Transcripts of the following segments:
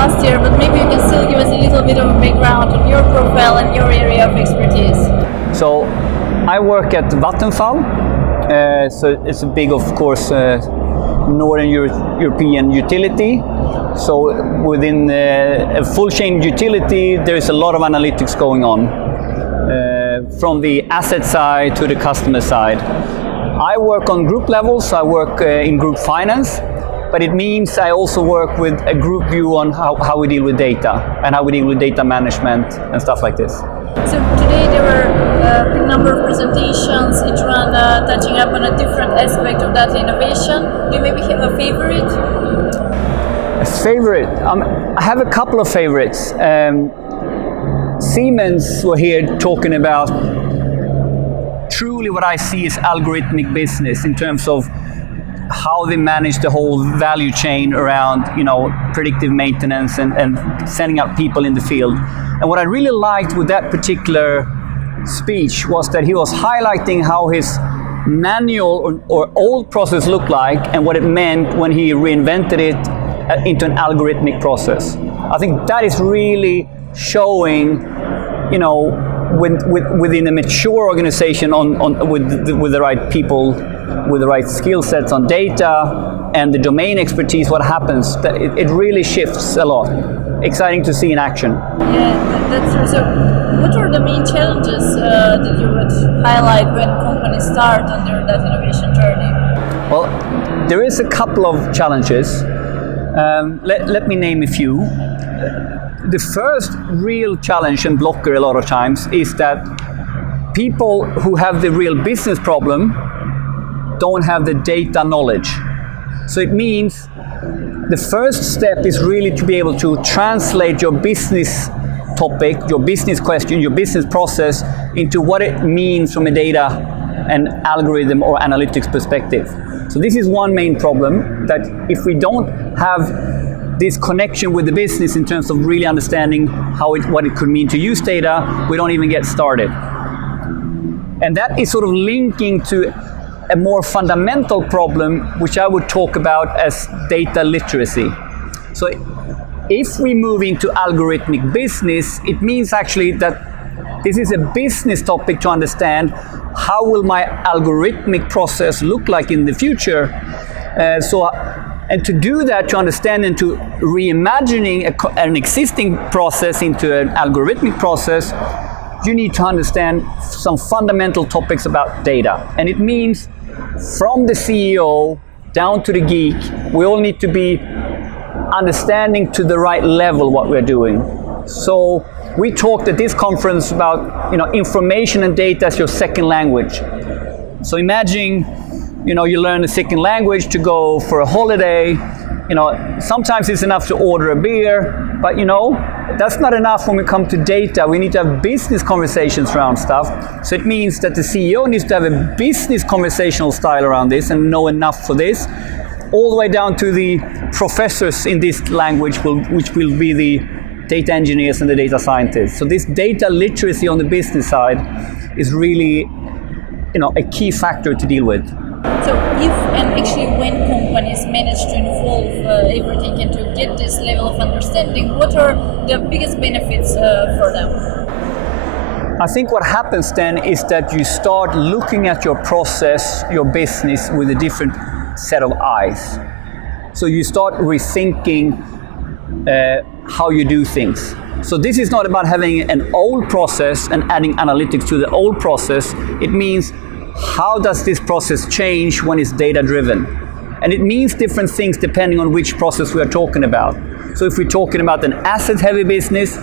last year, but maybe you can still give us a little bit of a background on your profile and your area of expertise. So I work at Vattenfall, so it's a big, of course, Northern European utility. So within a full chain utility, there is a lot of analytics going on, from the asset side to the customer side. I work on group levels, I work in group finance, but it means I also work with a group view on how we deal with data and how we deal with data management and stuff like this. So today there were a big number of presentations, each one touching up on a different aspect of data innovation. Do you maybe have a favorite? A favorite? I have a couple of favorites. Siemens were here talking about truly what I see is algorithmic business in terms of how they manage the whole value chain around, predictive maintenance and sending out people in the field. And what I really liked with that particular speech was that he was highlighting how his manual or old process looked like and what it meant when he reinvented it into an algorithmic process. I think that is really showing, within a mature organization with the right people, with the right skill sets on data and the domain expertise, what happens, it really shifts a lot. Exciting to see in action. Yeah, that's true. So what are the main challenges that you would highlight when companies start on their data innovation journey? Well, there is a couple of challenges. Let me name a few. The first real challenge and blocker a lot of times is that people who have the real business problem don't have the data knowledge. So it means the first step is really to be able to translate your business topic, your business question, your business process into what it means from a data and algorithm or analytics perspective. So this is one main problem, that if we don't have this connection with the business in terms of really understanding what it could mean to use data, we don't even get started. And that is sort of linking to a more fundamental problem, which I would talk about as data literacy. So if we move into algorithmic business, it means actually that this is a business topic to understand how will my algorithmic process look like in the future. And to do that, to understand and to reimagining an existing process into an algorithmic process, you need to understand some fundamental topics about data. And it means from the CEO down to the geek, we all need to be understanding to the right level what we're doing. So we talked at this conference about information and data as your second language. So imagine you learn a second language to go for a holiday. Sometimes it's enough to order a beer, but that's not enough when we come to data. We need to have business conversations around stuff. So it means that the CEO needs to have a business conversational style around this and know enough for this, all the way down to the professors in this language, which will be the data engineers and the data scientists. So this data literacy on the business side is really a key factor to deal with. So if and actually when companies manage to involve everything and to get this level of understanding, what are the biggest benefits for them? I think what happens then is that you start looking at your process, your business with a different set of eyes. So you start rethinking how you do things. So this is not about having an old process and adding analytics to the old process. It means, how does this process change when it's data-driven? And it means different things depending on which process we are talking about. So if we're talking about an asset-heavy business,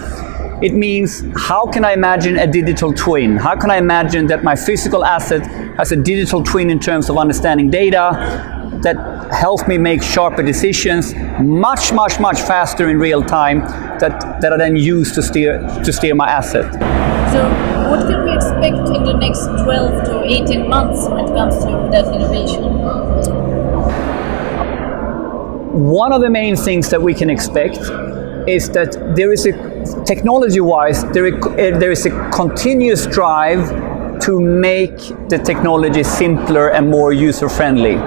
it means, how can I imagine a digital twin? How can I imagine that my physical asset has a digital twin in terms of understanding data that helps me make sharper decisions much faster in real time that I then use to steer my asset. So what can we expect in the next 12 to 18 months when it comes to that innovation? One of the main things that we can expect is that there is technology-wise, there is a continuous drive to make the technology simpler and more user-friendly.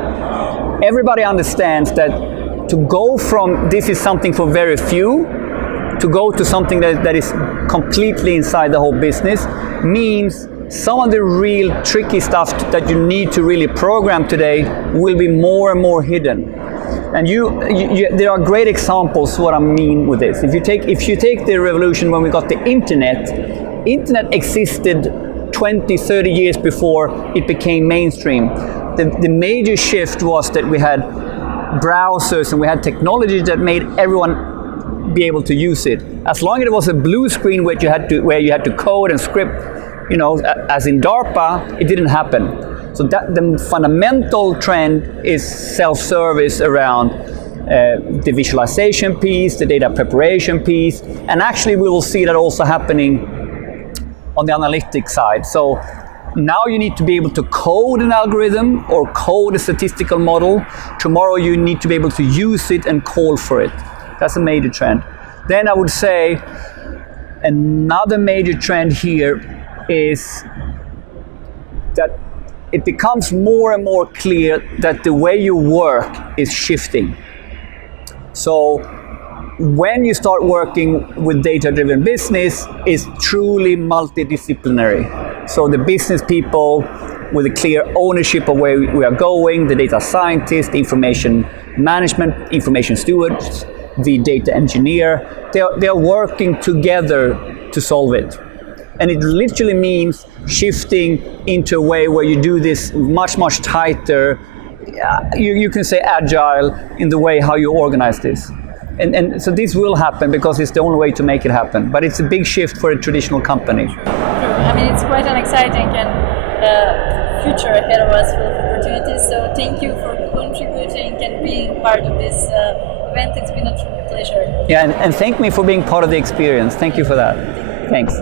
Everybody understands that to go from this is something for very few to go to something that is completely inside the whole business means some of the real tricky stuff that you need to really program today will be more and more hidden. And there are great examples what I mean with this. If you take the revolution when we got the internet existed 20, 30 years before it became mainstream. The major shift was that we had browsers and we had technology that made everyone be able to use it. As long as it was a blue screen where you had to code and script, as in DARPA, it didn't happen. So that the fundamental trend is self-service around the visualization piece, the data preparation piece, and actually we will see that also happening on the analytics side. So now you need to be able to code an algorithm or code a statistical model. Tomorrow you need to be able to use it and call for it. That's a major trend. Then I would say another major trend here is that it becomes more and more clear that the way you work is shifting. So when you start working with data-driven business, it's truly multidisciplinary. So the business people with a clear ownership of where we are going, the data scientists, the information management, information stewards, the data engineer, they are working together to solve it. And it literally means shifting into a way where you do this much, much tighter, you can say agile in the way how you organize this. And so this will happen because it's the only way to make it happen. But it's a big shift for a traditional company. I mean, it's quite an exciting and future ahead of us full of opportunities. So thank you for contributing and being part of this event. It's been a true pleasure. Yeah, and thank me for being part of the experience. Thank you for that. Thanks.